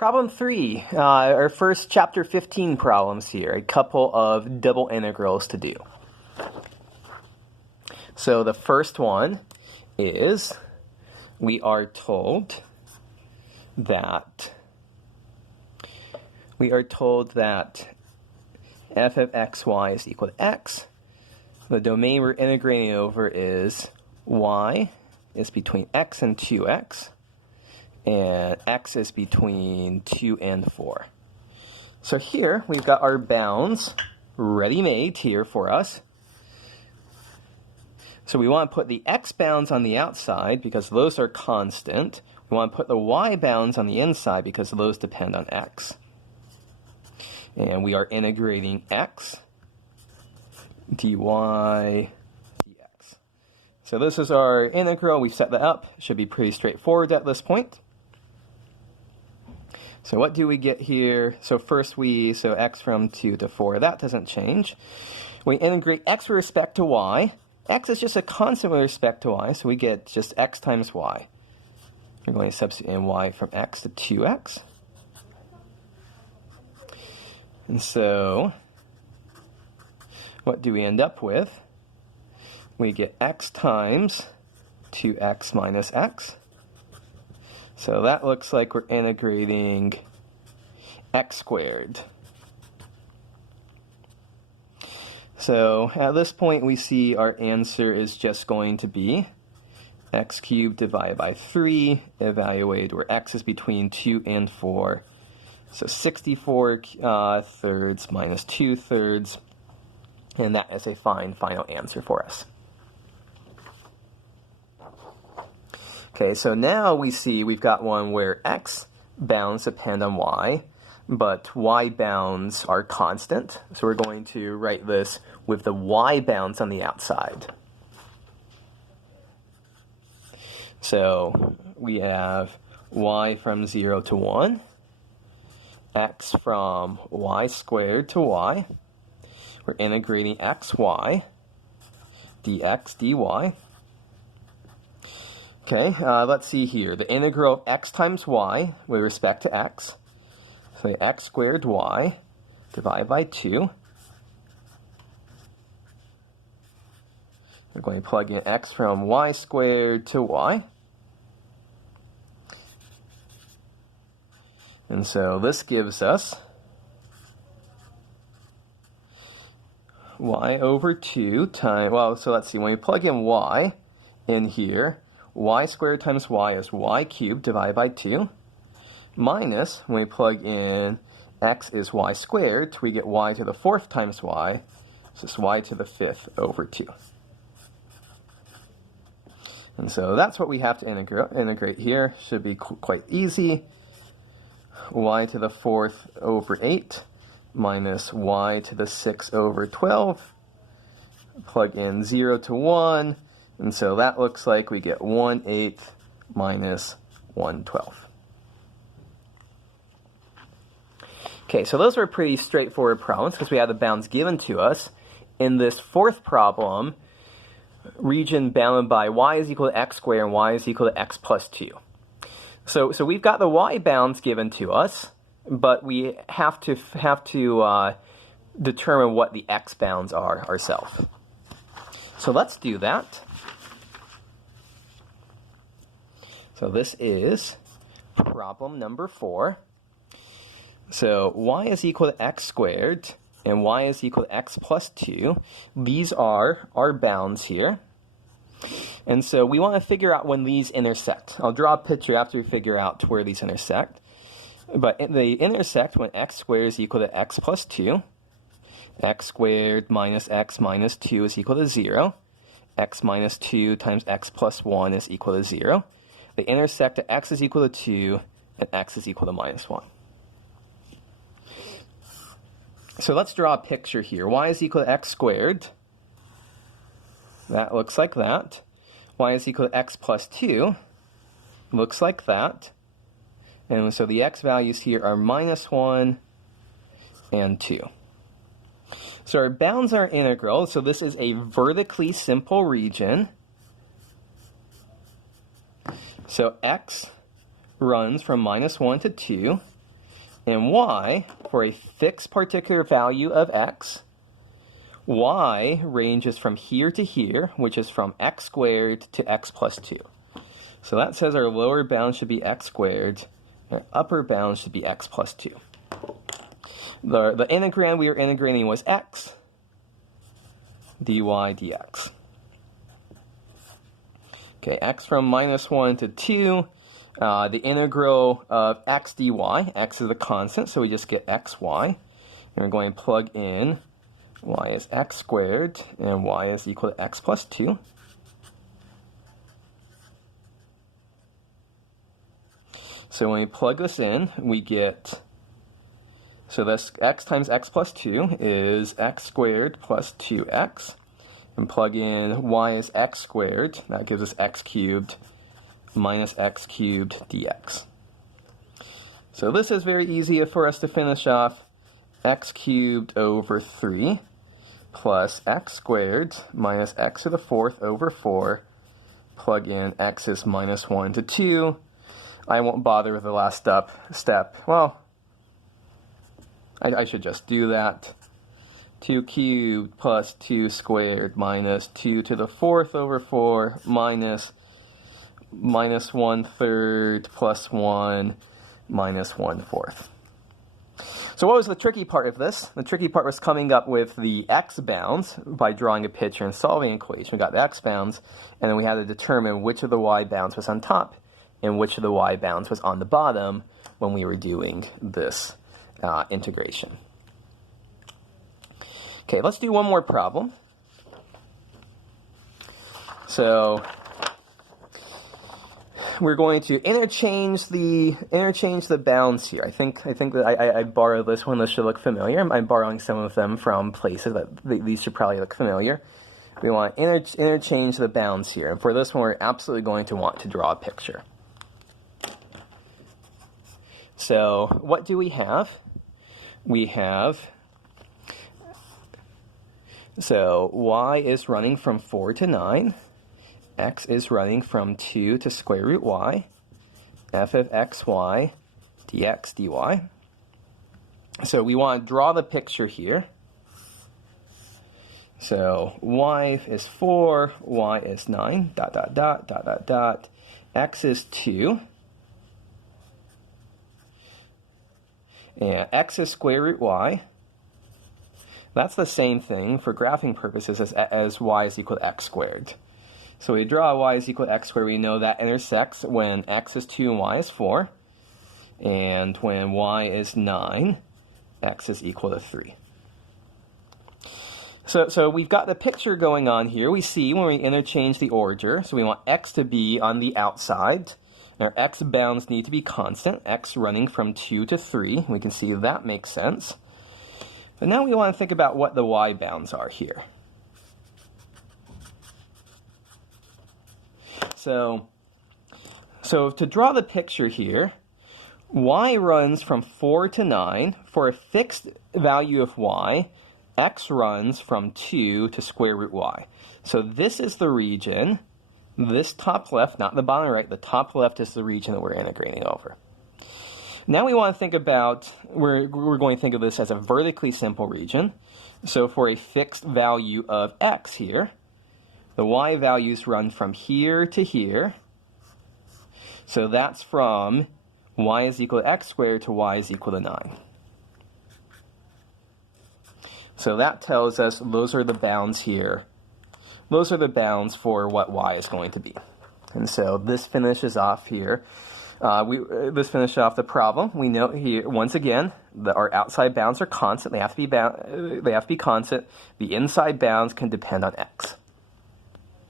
Problem 3, our first chapter 15 problems here, a couple of double integrals to do. So the first one is we are told that f of xy is equal to x. The domain we're integrating over is y is between x and 2x, and x is between 2 and 4. So here we've got our bounds ready-made here for us. So we want to put the x bounds on the outside because those are constant. We want to put the y bounds on the inside because those depend on x. And we are integrating x, dy, dx. So this is our integral. We've set that up. It should be pretty straightforward at this point. So what do we get here? So first so x from 2 to 4, that doesn't change. We integrate x with respect to y. X is just a constant with respect to y, so we get just x times y. We're going to substitute in y from x to 2x. And so what do we end up with? We get x times 2x minus x. So that looks like we're integrating x squared. So at this point we see our answer is just going to be x cubed divided by 3, evaluated where x is between 2 and 4. So 64 thirds minus 2 thirds, and that is a fine final answer for us. Okay, so now we see we've got one where x bounds depend on y, but y bounds are constant. So we're going to write this with the y bounds on the outside. So we have y from 0 to 1, x from y squared to y. We're integrating xy, dx, dy. Okay, let's see here. The integral of x times y with respect to x. So x squared y divided by 2. We're going to plug in x from y squared to y. And so this gives us y over 2 times, well, so let's see, when we plug in y in here, y squared times y is y cubed divided by 2, minus, when we plug in x is y squared, we get y to the 4th times y, so it's y to the 5th over 2. And so that's what we have to integrate here. Should be quite easy. Y to the 4th over 8 minus y to the 6th over 12. Plug in 0 to 1. And so that looks like we get 1/8 minus 1/12. Okay, so those were pretty straightforward problems because we have the bounds given to us. In this fourth problem, region bounded by y is equal to x squared and y is equal to x plus 2. So we've got the y bounds given to us, but we have to determine what the x bounds are ourselves. So let's do that. So this is problem number 4. So y is equal to x squared and y is equal to x plus 2. These are our bounds here. And so we want to figure out when these intersect. I'll draw a picture after we figure out where these intersect. But they intersect when x squared is equal to x plus 2. X squared minus x minus 2 is equal to 0. X minus 2 times x plus 1 is equal to 0. They intersect at x is equal to 2 and x is equal to minus 1. So let's draw a picture here. Y is equal to x squared. That looks like that. Y is equal to x plus 2. Looks like that. And so the x values here are minus 1 and 2. So our bounds are integral. So this is a vertically simple region. So x runs from minus 1 to 2. and y for a fixed particular value of x. Y ranges from here to here, which is from x squared to x plus 2. So that says our lower bound should be x squared, and our upper bound should be x plus 2. The integrand we were integrating was x, dy dx. Okay, x from minus 1 to 2. The integral of x dy, x is a constant, so we just get xy. And we're going to plug in y is x squared, and y is equal to x plus 2. So when we plug this in, we get, so that's x times x plus 2 is x squared plus 2x. And plug in y is x squared, that gives us x cubed minus x cubed dx. So this is very easy for us to finish off. X cubed over 3 plus x squared minus x to the 4th over 4. Plug in x is minus 1 to 2. I won't bother with the last step. Well, I should just do that. 2 cubed plus 2 squared minus 2 to the 4th over 4 minus 1/3 plus 1 minus 1/4. So what was the tricky part of this? The tricky part was coming up with the x bounds by drawing a picture and solving an equation. We got the x bounds, and then we had to determine which of the y bounds was on top and which of the y bounds was on the bottom when we were doing this integration. Okay, let's do one more problem. So we're going to interchange the bounds here. I think that I borrowed this one. This should look familiar. I'm borrowing some of them from places that these should probably look familiar. We want to interchange the bounds here. And for this one, we're absolutely going to want to draw a picture. So what do we have? We have, so y is running from 4 to 9. X is running from 2 to square root y, f of xy, dx, dy. So we want to draw the picture here. So y is 4, y is 9, dot, dot, dot, dot, dot, dot. X is 2. And x is square root y. That's the same thing for graphing purposes as y is equal to x squared. So we draw y is equal to x squared. We know that intersects when x is 2 and y is 4. And when y is 9, x is equal to 3. So we've got the picture going on here. We see when we interchange the order, so we want x to be on the outside. And our x bounds need to be constant, x running from 2 to 3. We can see that makes sense. But now we want to think about what the y bounds are here. So to draw the picture here, y runs from 4 to 9. For a fixed value of y, x runs from 2 to square root y. So this is the region. This top left, not the bottom right, the top left is the region that we're integrating over. Now we want to think about, we're going to think of this as a vertically simple region. So for a fixed value of x here, the y values run from here to here. So that's from y is equal to x squared to y is equal to 9. So that tells us those are the bounds here. Those are the bounds for what y is going to be. And so this finishes off here. This finishes off the problem. We note here, once again, that our outside bounds are constant. They have to be constant. The inside bounds can depend on x.